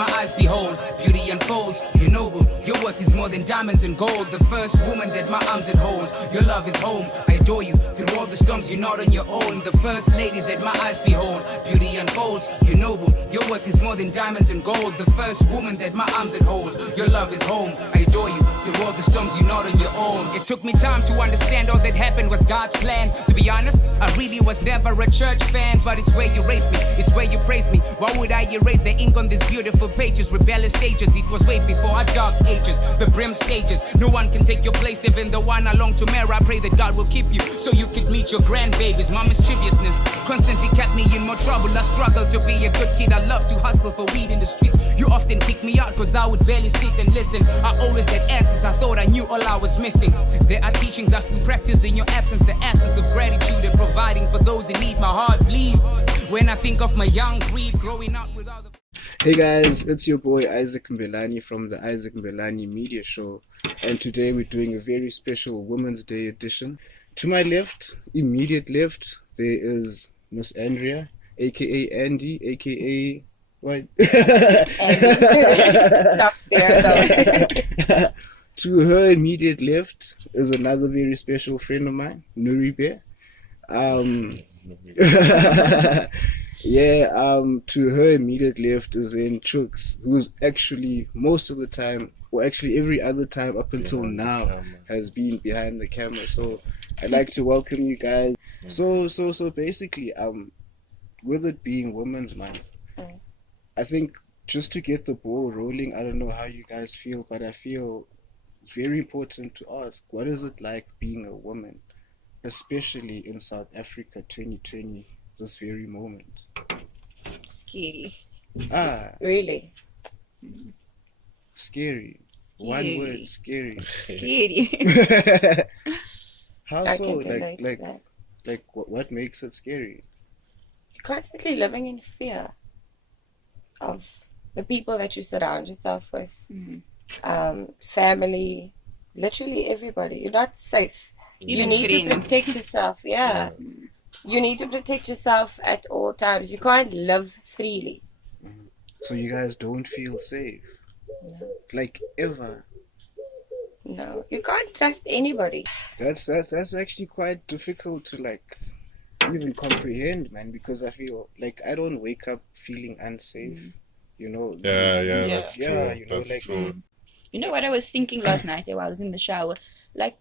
my eyes behold. Beauty unfolds, you're noble. Your worth is more than diamonds and gold. The first woman that my arms had hold. Your love is home, I adore you. Through all the storms, you're not on your own. The first lady that my eyes behold. Beauty unfolds, you're noble. Your worth is more than diamonds and gold. The first woman that my arms had hold. Your love is home, I adore you. Through all the storms, you're not on your own. It took me time to understand all that happened was God's plan. To be honest, I really was never a church fan, but it's where you raised me, it's where you praised me. Why would I erase the ink on these beautiful pages? Rebellious stages, it was way before our dark ages, the brim stages. No one can take your place, even the one I long to marry. I pray that God will keep you so you can meet your grandbabies. My mischievousness constantly kept me in more trouble. I struggle to be a good kid. I love to hustle for weed in the streets. You often kick me out cause I would barely sit and listen. I always had answers, I thought I knew all I was missing. There are teachings I still practice in your absence. The essence of gratitude and providing for those in need. My heart bleeds when I think of my young breed growing up without the... Hey guys, it's your boy Isaac Mbelani from the Isaac Mbelani Media Show, and today we're doing a very special Women's Day edition. To my left, immediate left, there is Miss Andrea, aka Andy, aka what? Stops there though. To her immediate left is another very special friend of mine, Nuraan. To her immediate left is then Chooks, who's actually most of the time, or actually every other time up until now, has been behind the camera. So I'd like to welcome you guys. So basically, with it being Women's Month, I think just to get the ball rolling, I don't know how you guys feel, but I feel very important to ask, what is it like being a woman, especially in South Africa 2020, this very moment? Scary. Really? Scary. One word, scary. Scary. How I so? can relate to that. Like what makes it scary? Constantly living in fear of the people that you surround yourself with. Family, literally everybody. You're not safe. You need to protect yourself. Yeah. You need to protect yourself at all times. You can't live freely. So you guys don't feel safe? No. Like ever? No, you can't trust anybody. That's actually quite difficult to like even comprehend, man, because I feel like I don't wake up feeling unsafe. You know? Yeah, that's true. You know, that's like, true. You know what I was thinking last night while I was in the shower? Like,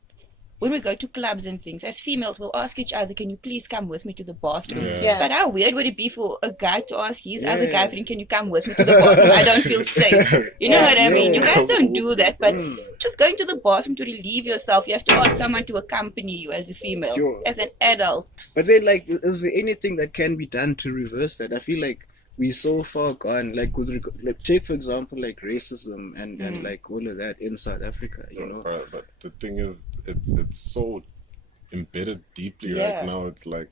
when we go to clubs and things, as females, we'll ask each other, can you please come with me to the bathroom? Yeah. But how weird would it be for a guy to ask his other guy friend, can you come with me to the bathroom? I don't feel safe. You know what I mean? You guys don't do that, but just going to the bathroom to relieve yourself, you have to ask someone to accompany you as a female, as an adult. But then, like, is there anything that can be done to reverse that? I feel like we're so far gone, like, take for example, like racism and like all of that in South Africa, you know? But the thing is, it's so embedded deeply right now. It's like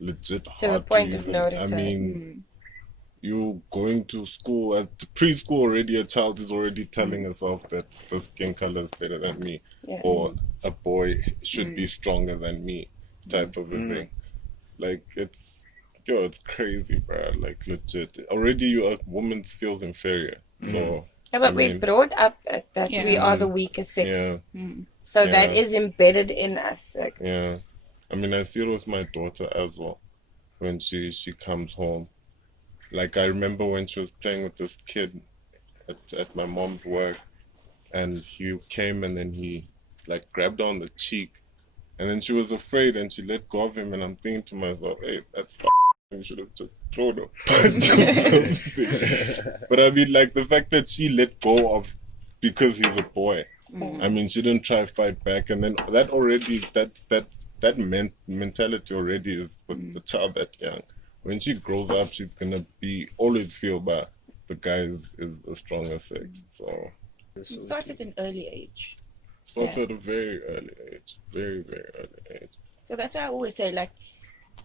legit hard to the point of even, no I return. mean, you going to school, at preschool already, a child is already telling herself that the skin color is better than me, or a boy should be stronger than me, type of a thing. Like, it's crazy, bro. Like, legit. Already, a woman feels inferior. So Yeah, but we're brought up that we are the weaker sex. Yeah. So that is embedded in us. Like, Yeah. I mean, I see it with my daughter as well. When she comes home. Like, I remember when she was playing with this kid at my mom's work, and he came and then he, like, grabbed her on the cheek. And then she was afraid and she let go of him, and I'm thinking to myself, hey, that's you should have just thrown a punch or something. But I mean, like, the fact that she let go of because he's a boy. I mean, she didn't try to fight back, and then that already, that mentality already is with the child that young. When she grows up, she's gonna always feel that the guy is a stronger sex. So It starts at an early age. starts at a very early age, very, very early age. So that's why I always say, like,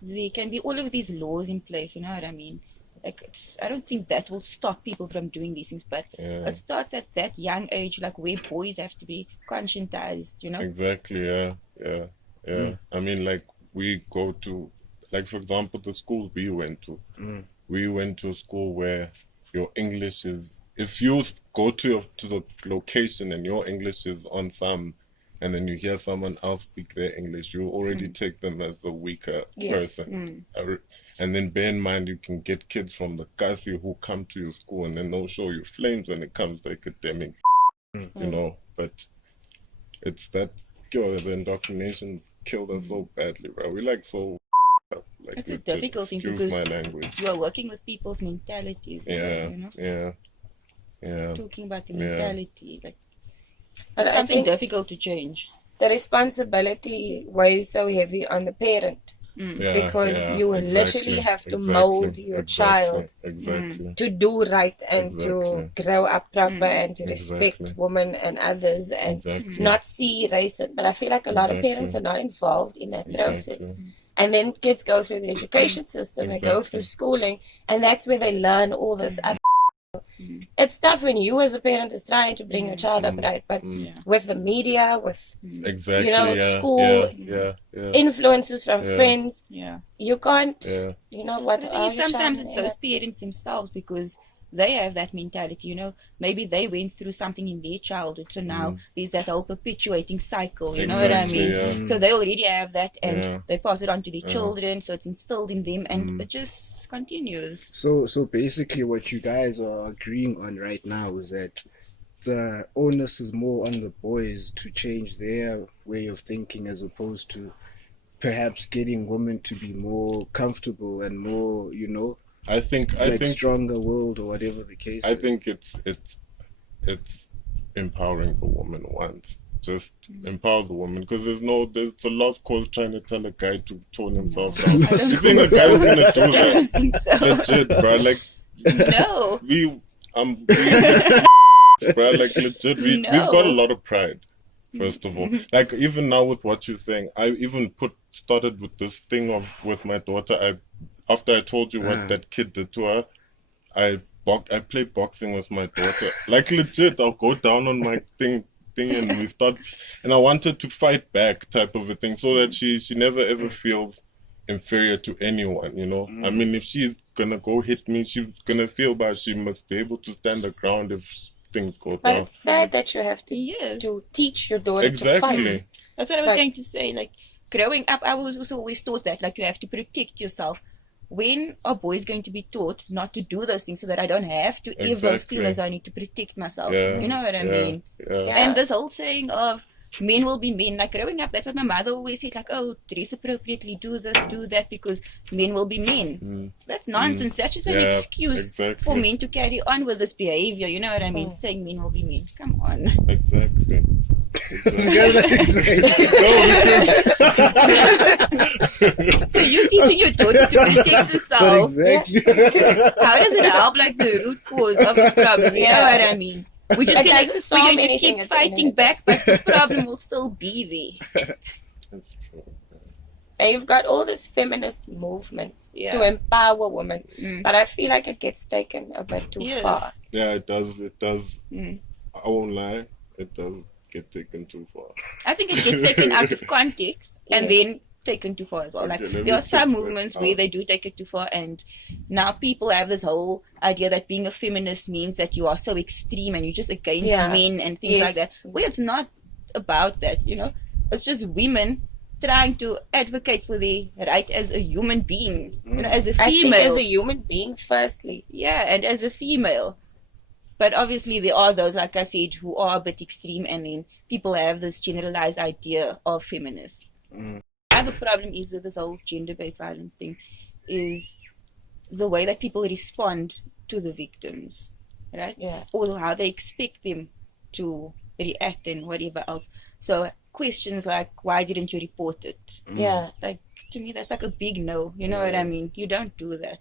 there can be all of these laws in place, you know what I mean? Like, I don't think that will stop people from doing these things, but it starts at that young age, like, where boys have to be conscientized, you know? Exactly, yeah. I mean, like, we go to, like, for example, the schools we went to. We went to a school where your English is, if you go to the location and your English is on some, and then you hear someone else speak their English, you already take them as the weaker person. And then bear in mind, you can get kids from the Kasi who come to your school and then they'll show you flames when it comes to academics, you know. But it's that, the indoctrination killed us so badly, bro. We like so like, it's a difficult thing because my language. You are working with people's mentalities. You know? Yeah. Talking about the mentality, like but it's something difficult to change. The responsibility weighs so heavy on the parent because you literally have to mold your child to do right and to grow up proper and to respect women and others and not see racism. But I feel like a lot of parents are not involved in that process. And then kids go through the education system, they go through schooling, and that's where they learn all this other. It's tough when you as a parent is trying to bring your child up right, but with the media, with school, influences from friends, you can't, you know what. Sometimes it's those parents themselves because they have that mentality, you know, maybe they went through something in their childhood, so now there's that whole perpetuating cycle, you know what I mean? So they already have that and they pass it on to their children, so it's instilled in them and it just continues. So basically what you guys are agreeing on right now is that the onus is more on the boys to change their way of thinking as opposed to perhaps getting women to be more comfortable and more, you know, I think stronger world or whatever the case is. I think it's empowering the woman once. Just empower the woman because there's a lost cause trying to tell a guy to tone himself down. You think a guy's gonna do that? Legit, bro. Like no. Bro, like legit, we've got a lot of pride. First of all, like even now with what you're saying, I even started with this thing with my daughter. After I told you what that kid did to her, I play boxing with my daughter. Like legit, I'll go down on my thing and we start. And I wanted to fight back, type of a thing, so that she never ever feels inferior to anyone. You know, I mean, if she's gonna go hit me, she's gonna feel bad. She must be able to stand her ground if things go down. But it's sad that you have to teach your daughter to fight. That's what I was going to say. Like growing up, I was always taught that like you have to protect yourself. When are boys going to be taught not to do those things so that I don't have to ever feel as I need to protect myself? You know what I mean? And this whole saying of men will be men, like growing up, that's what my mother always said, like, oh, dress appropriately, do this, do that, because men will be men. That's nonsense. That's just an excuse for men to carry on with this behavior. You know what I mean? Saying men will be men. Come on. Exactly. So you're teaching your daughter to protect herself. How does it help like the root cause of this problem? You know what I mean? We're just going to keep fighting back, but the problem will still be there. That's true. And you've got all this feminist movements to empower women, but I feel like it gets taken a bit too far. Yeah, it does. I won't lie. It does get taken too far. I think it gets taken out of context and then taken too far as well. Like there are some movements where they do take it too far, and now people have this whole idea that being a feminist means that you are so extreme and you're just against men and things like that. Well, it's not about that, you know. It's just women trying to advocate for their right as a human being, you know, as a female. I think as a human being, firstly. Yeah, and as a female. But obviously there are those, like I said, who are a bit extreme, and then people have this generalized idea of feminists. The problem is with this whole gender-based violence thing is the way that people respond to the victims, right? Yeah. Or how they expect them to react and whatever else. So questions like, why didn't you report it? Yeah. Like, to me, that's like a big no. You know what I mean? You don't do that.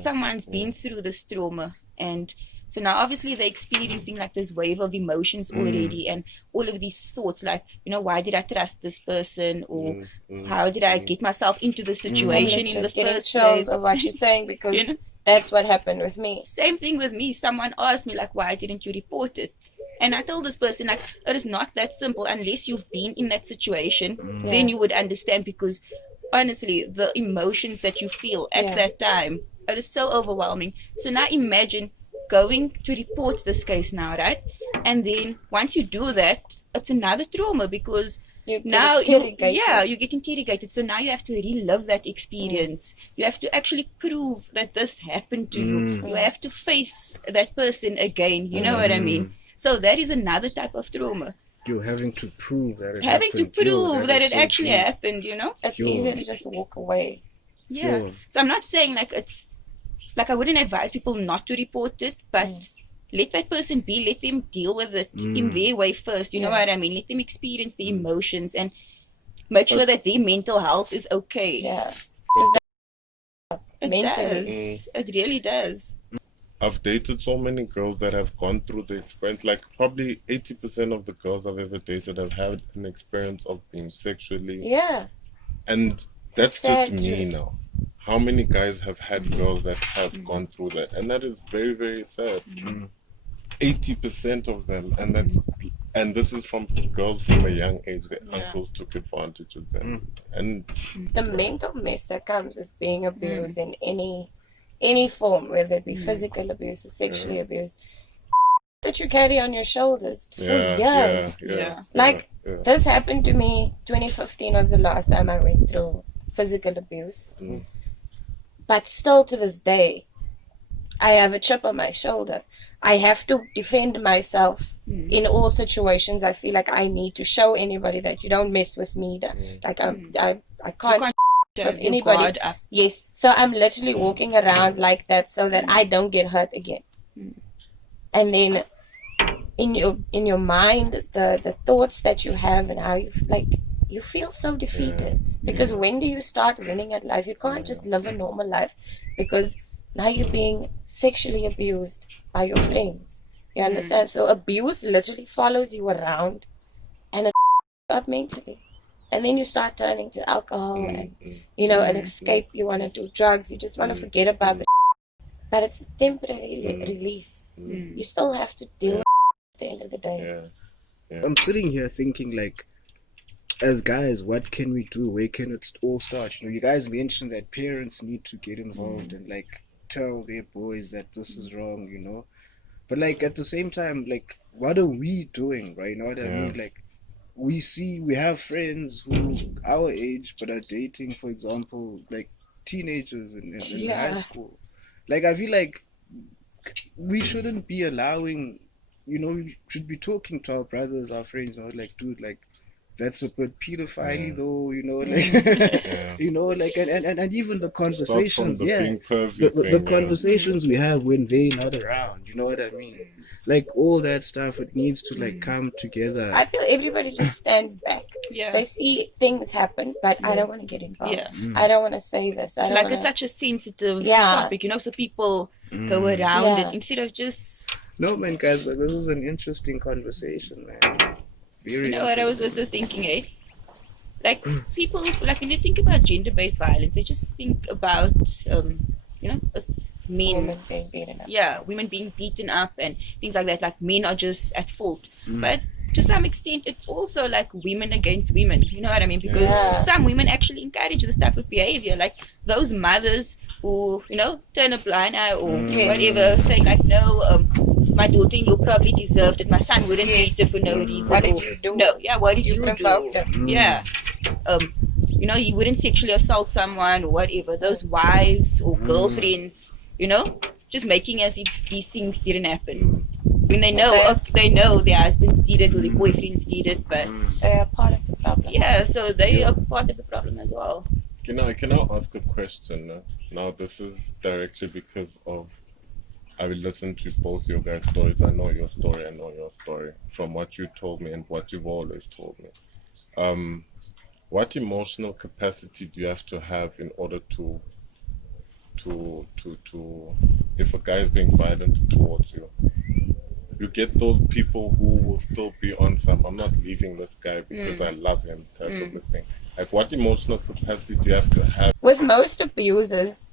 Someone's been through this trauma, and so now obviously they're experiencing like this wave of emotions already, and all of these thoughts like, you know, why did I trust this person, or how did I get myself into the situation in the first place? Of what you're saying, because you know? That's what happened with me. Same thing with me. Someone asked me like, why didn't you report it? And I told this person like, it is not that simple. Unless you've been in that situation, then you would understand, because honestly, the emotions that you feel at that time, it is so overwhelming. So now imagine going to report this case now, right? And then once you do that, it's another trauma because you get interrogated. So now you have to relive that experience. You have to actually prove that this happened to you. You have to face that person again. You know what I mean? So that is another type of trauma. You're having to prove that it having happened. to prove that it actually happened, you know? It's easy to just walk away. Yeah. So I'm not saying like it's like I wouldn't advise people not to report it, but let that person be, let them deal with it in their way first, you know what I mean? Let them experience the emotions and make sure that their mental health is okay. Yeah. It really does. I've dated so many girls that have gone through the experience. Like probably 80% of the girls I've ever dated have had an experience of being sexually. Yeah. And that's just me now. How many guys have had girls that have gone through that? And that is very, very sad. 80% of them. And this is from girls from a young age. Their uncles took advantage of them. And the mental mess that comes with being abused in any form, whether it be physical abuse or sexually abused, that you carry on your shoulders for years. This happened to me. 2015 was the last time I went through physical abuse. But still to this day, I have a chip on my shoulder. I have to defend myself in all situations. I feel like I need to show anybody that you don't mess with me. Like I can't from anybody. Yes. So I'm literally walking around like that so that I don't get hurt again. And then in your mind, the thoughts that you have and how you feel so defeated. Because when do you start winning at life? You can't just live a normal life because now you're being sexually abused by your friends. You understand? So abuse literally follows you around and it up mentally. And then you start turning to alcohol and, an escape. You want to do drugs. You just want to forget about the but it's a temporary release. You still have to deal with it at the end of the day. I'm sitting here thinking like, as guys, what can we do? Where can it all start? You guys mentioned that parents need to get involved and like tell their boys that this is wrong, But like at the same time, like what are we doing, right? You know what I mean? Like we have friends who our age but are dating, for example, like teenagers in high school. Like I feel like we shouldn't be allowing, we should be talking to our brothers, our friends, like, dude, like that's a bit pedophile though, and even the conversations, the conversations we have when they're not around, you know what I mean? Like all that stuff, it needs to like come together. I feel everybody just stands back. They see things happen, but I don't want to get involved. I don't want to say this. It's such a sensitive topic, so people go around it instead of just. No, man, guys, but this is an interesting conversation, man. You know what I was also thinking, like people, like when they think about gender-based violence, they just think about, us men, women being beaten up. Women being beaten up and things like that. Like men are just at fault, but to some extent, it's also like women against women. You know what I mean? Because some women actually encourage this type of behavior, like those mothers who, turn a blind eye or whatever, saying like, no, my daughter-in-law probably deserved it. My son wouldn't beat her for no reason. What did you do? No, what did you do? He wouldn't sexually assault someone or whatever. Those wives or girlfriends, just making as if these things didn't happen. When they know their husbands did it or their boyfriends did it, but they are part of the problem. Yeah, so they are part of the problem as well. Can I ask a question? Now this is directly because of I will listen to both your guys' stories. I know your story from what you told me and what you've always told me. What emotional capacity do you have to have in order to if a guy is being violent towards you, you get those people who will still be on some, I'm not leaving this guy because I love him type of a thing. Like what emotional capacity do you have to have? With most abusers,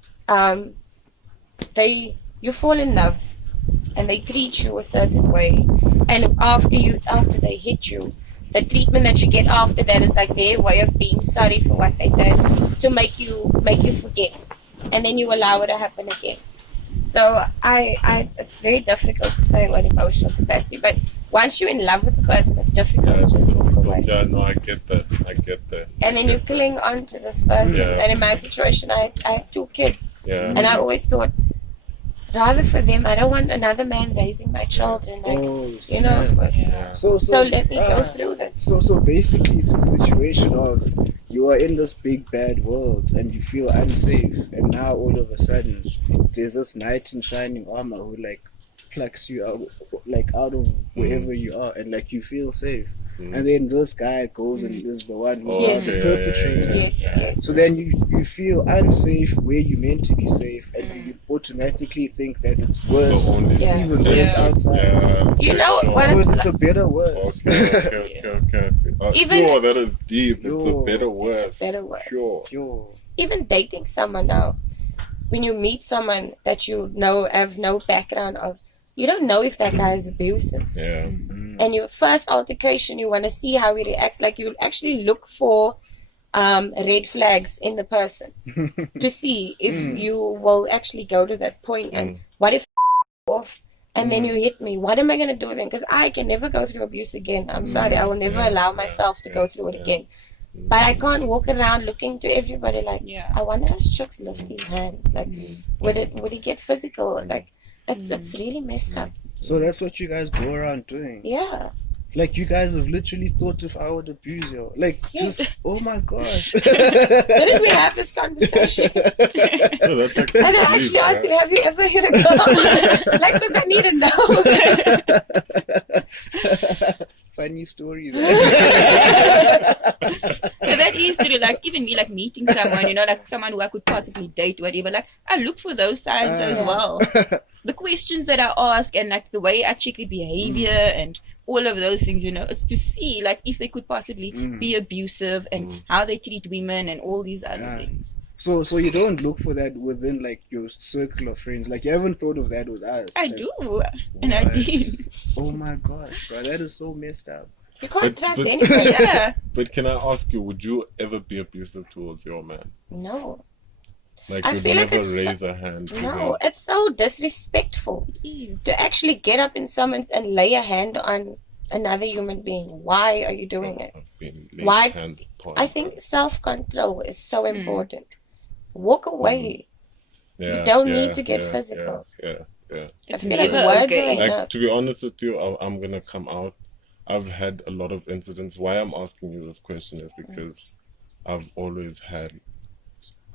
you fall in love and they treat you a certain way, and after they hit you, the treatment that you get after that is like their way of being sorry for what they did to make you forget, and then you allow it to happen again. So it's very difficult to say what emotional capacity, but once you're in love with the person, it's difficult to just walk away. Yeah, no, I get that. And then you cling on to this person. Yeah. And in my situation, I had 2 kids. Yeah. And I always thought, rather for them, I don't want another man raising my children. Like, you know, so let me go through this. So basically, it's a situation of you are in this big bad world and you feel unsafe, and now all of a sudden there's this knight in shining armor who like plucks you out, like out of wherever you are, and like you feel safe. And then this guy goes and is the one who's the perpetrator. Yes. So then you feel unsafe where you're meant to be safe, and you automatically think that it's worse. It's even worse outside. Do you know what So it's a better worse. Okay. Even sure, that is deep. It's a better worse. It's a better worse. Sure. Even dating someone now, when you meet someone that you know have no background of, you don't know if that guy is abusive. Yeah. And your first altercation, you want to see how he reacts. Like, you actually look for red flags in the person to see if you will actually go to that point. And what if off and then you hit me? What am I going to do then? Because I can never go through abuse again. I'm sorry. I will never allow myself to go through it again. But I can't walk around looking to everybody like, I wonder if chicks lift his hands. Like, would he get physical? Like, it's really messed up. So that's what you guys go around doing. Yeah. Like, you guys have literally thought if I would abuse you. Like, just, oh my gosh. Didn't we have this conversation? Oh, that's actually And I actually asked him, have you ever hit a girl? Like, because I need to know. Funny story there. Yeah, that is true. Like, even me, like, meeting someone, you know, like someone who I could possibly date, whatever, like, I look for those signs as well. The questions that I ask and, like, the way I check their behavior and all of those things, you know, it's to see, like, if they could possibly be abusive and how they treat women and all these other things. So you don't look for that within, like, your circle of friends. Like, you haven't thought of that with us. I like, do, and I did. Oh my gosh, bro, that is so messed up. You can't trust but- anybody. Yeah. But can I ask you, would you ever be abusive towards your man? No. Like, I you'd feel like never it's- raise a hand to No, him? it's so disrespectful to actually get up in someone's and lay a hand on another human being. Why are you doing it? I've been laid Why? hands upon. I think self-control is so important. Walk away. Yeah, you don't need to get physical. Yeah. I feel never like words okay. are Like, enough. to be honest with you, I'm gonna come out. I've had a lot of incidents. Why I'm asking you this question is because I've always had.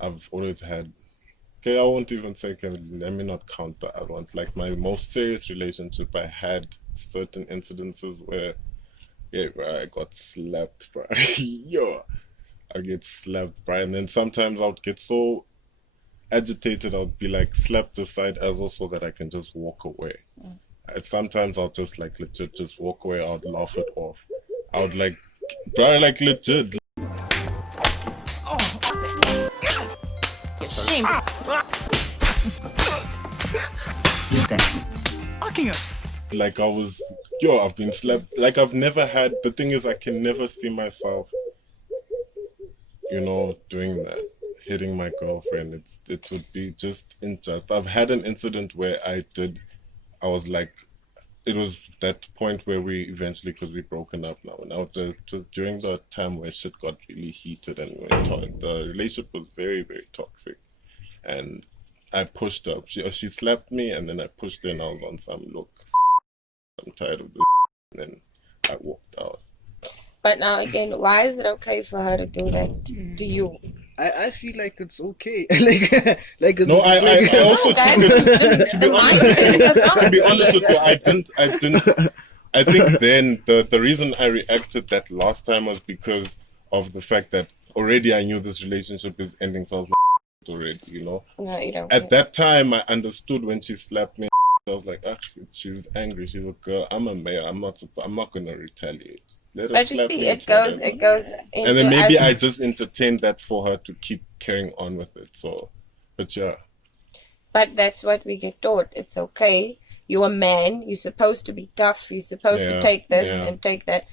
Okay, I won't even say. Let me not count the other ones. Like, my most serious relationship, I had certain incidences where I got slapped, bro. I get slapped, bro. And then sometimes I would get so agitated, I would be like, slap this side as well so that I can just walk away. And sometimes I'll just like legit just walk away. I would laugh it off. I would like, bro, like legit. Shame. Like, I've been slapped. Like, I've never had, the thing is, I can never see myself, you know, doing that, hitting my girlfriend. It would be just unjust. I've had an incident where I was like, it was that point where we eventually, because we broken up now, and I was just during the time where shit got really heated and the relationship was very, very toxic. And I pushed her. She slapped me, and then I pushed her, and I was on some look. I'm tired of this, and then I walked out. But now again, why is it okay for her to do that to you? I feel like it's okay. like it's No, I also guys, took it. the mindset is wrong. To be honest with you, I didn't. I think then the reason I reacted that last time was because of the fact that already I knew this relationship is ending. So I was like, already, you know. No, you don't. At that time, I understood when she slapped me. I was like, she's angry. She's a girl. I'm a male. I'm not gonna retaliate. Let her But you slap see, me. it goes into And then maybe us- I just entertained that for her to keep carrying on with it. So, but yeah. But that's what we get taught. It's okay. You're a man. You're supposed to be tough. You're supposed to take this and take that.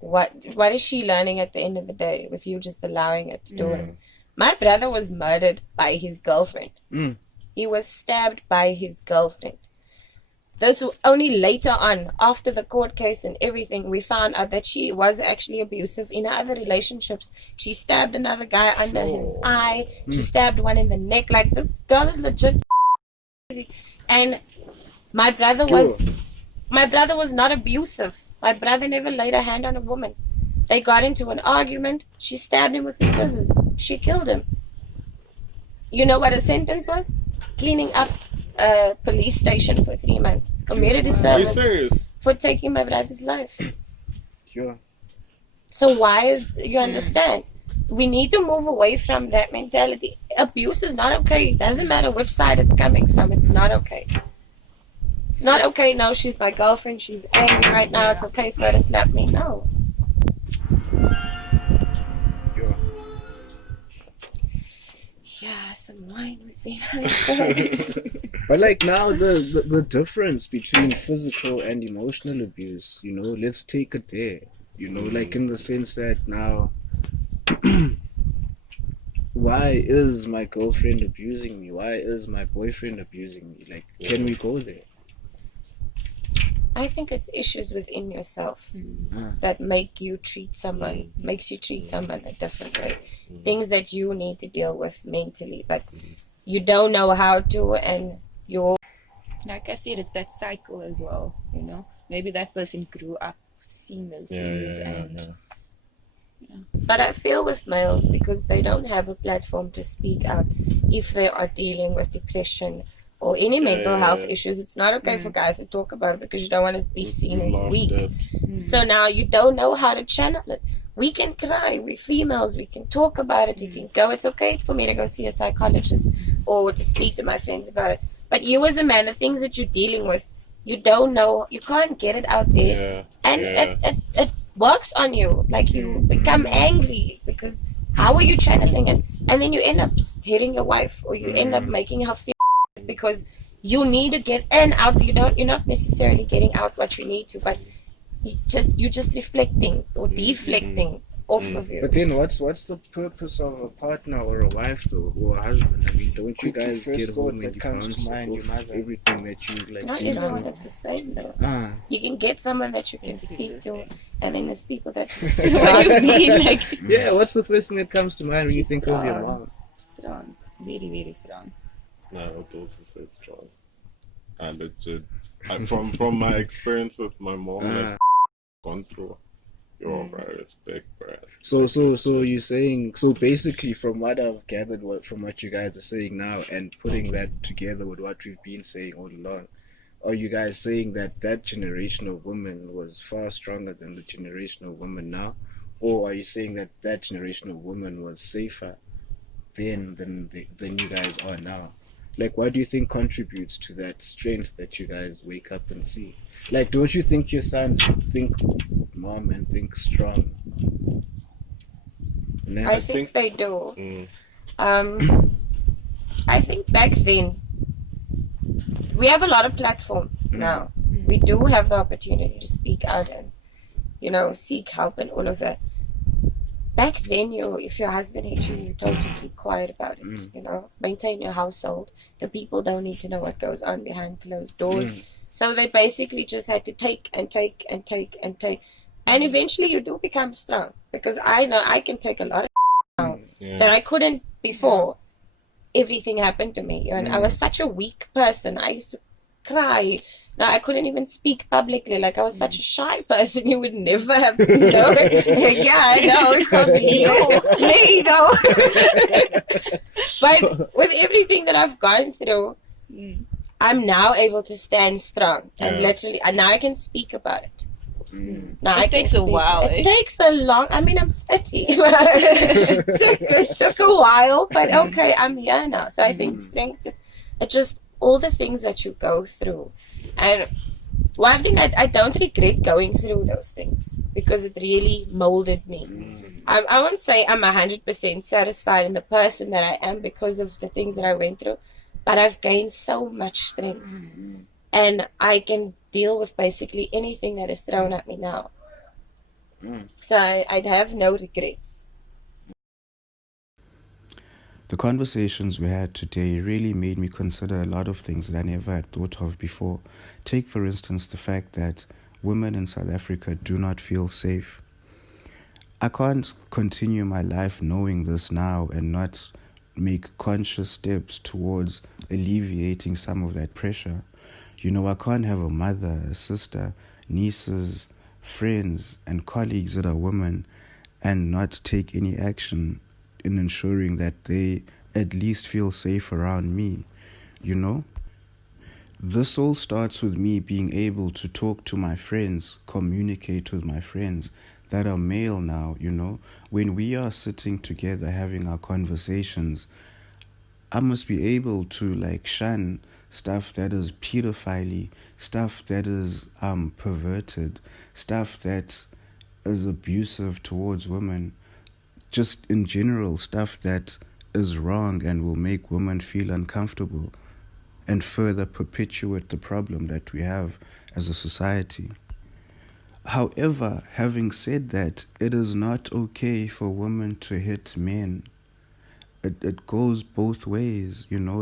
What is she learning at the end of the day with you just allowing it to do it? My brother was murdered by his girlfriend. He was stabbed by his girlfriend. This only later on, after the court case and everything, we found out that she was actually abusive in her other relationships. She stabbed another guy under his eye. She stabbed one in the neck. Like, this girl is legit crazy. And my brother was not abusive. My brother never laid a hand on a woman. They got into an argument. She stabbed him with the scissors. She killed him. You know what her sentence was? Cleaning up a police station for 3 months. Community service for taking my brother's life. Sure. So why, you understand? We need to move away from that mentality. Abuse is not okay. It doesn't matter which side it's coming from. It's not okay. It's not okay, no, she's my girlfriend. She's angry right now. It's okay for her to slap me. No. Sure. Yeah, some wine would be But like now the difference between physical and emotional abuse, you know, let's take it there. You know, like in the sense that now why is my girlfriend abusing me? Why is my boyfriend abusing me? Like, can we go there? I think it's issues within yourself that makes you treat someone a different way. Things that you need to deal with mentally, but you don't know how to, and you're... Like I said, it's that cycle as well, you know? Maybe that person grew up seeing those things and... But I feel with males, because they don't have a platform to speak out if they are dealing with depression or any mental health issues. It's not okay for guys to talk about it because you don't want to be seen as weak. So now you don't know how to channel it. We can cry, we're females, we can talk about it, you can go, it's okay for me to go see a psychologist or to speak to my friends about it. But you as a man, the things that you're dealing with, you don't know, you can't get it out there. It works on you. Like, you become angry because how are you channeling it? And then you end up hitting your wife, or you end up making her feel because you need to get out. You're not necessarily getting out what you need to, but you're just reflecting or deflecting off of you. But then what's the purpose of a partner or a wife though, or a husband? I mean, don't you guys get home and you bounce off everything that you like? Not everyone is the same though. You can get someone that you can speak to, and then there's people that just what do you mean? Like, yeah, what's the first thing that comes to mind when you think of your mom? Strong, very, very strong. No, I would also say strong. I legit, from my experience with my mom, like, gone through. Yo, bro, respect, bro. So you're saying, so basically from what I've gathered from what you guys are saying now and putting that together with what we've been saying all along, are you guys saying that that generation of women was far stronger than the generation of women now? Or are you saying that that generation of women was safer then than you guys are now? Like, what do you think contributes to that strength that you guys wake up and see? Like, don't you think your sons think mom and think strong? I think they do. I think back then, we have a lot of platforms now. We do have the opportunity to speak out and, you know, seek help and all of that. Back then, if your husband hit you, you're told to keep quiet about it, you know, maintain your household. The people don't need to know what goes on behind closed doors. So they basically just had to take and take and take and take. And eventually you do become strong, because I know I can take a lot of now that I couldn't before everything happened to me. And I was such a weak person. I used to cry. Now, I couldn't even speak publicly. Like, I was such a shy person. You would never have known. Yeah, I know. It's probably me, though. But with everything that I've gone through, I'm now able to stand strong. And literally, and now I can speak about it. Now it takes a while. It takes a long... I mean, I'm 30. It took a while, but okay, I'm here now. So I think strength, it just... all the things that you go through. And one thing, I don't regret going through those things, because it really molded me. I won't say I'm 100% satisfied in the person that I am because of the things that I went through, but I've gained so much strength. And I can deal with basically anything that is thrown at me now. So I'd have no regrets. The conversations we had today really made me consider a lot of things that I never had thought of before. Take, for instance, the fact that women in South Africa do not feel safe. I can't continue my life knowing this now and not make conscious steps towards alleviating some of that pressure. You know, I can't have a mother, a sister, nieces, friends, and colleagues that are women and not take any action in ensuring that they at least feel safe around me, you know? This all starts with me being able to talk to my friends, communicate with my friends that are male now, you know? When we are sitting together having our conversations, I must be able to shun stuff that is pedophily, stuff that is perverted, stuff that is abusive towards women, just in general stuff that is wrong and will make women feel uncomfortable and further perpetuate the problem that we have as a society. However, having said that, it is not okay for women to hit men. It goes both ways, you know,